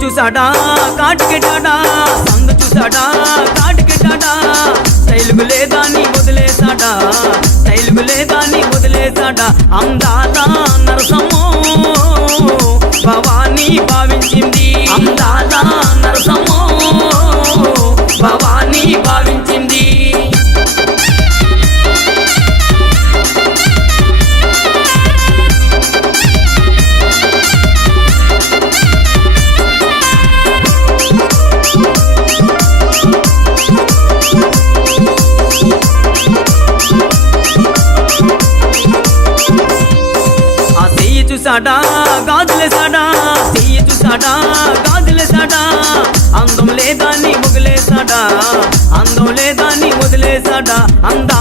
చూసాడా కాటికెటాడా సందు చూసాడా కాటికెటాడా స్టైలుకు లేదాన్ని వదిలేసాడా స్టైలుకు లేదాన్ని వదిలేసాడా అందాల నరసమ్మో భవానీ భావించింది అందాల నరసమ్మో భవానీ భావించింది చూసాడా గాజులేసాడా చెయ్యి చూసాడా గాజులేసాడా అందం లేదాన్ని వదిలేసాడా అందం లేదాన్ని వదిలేసాడా అందా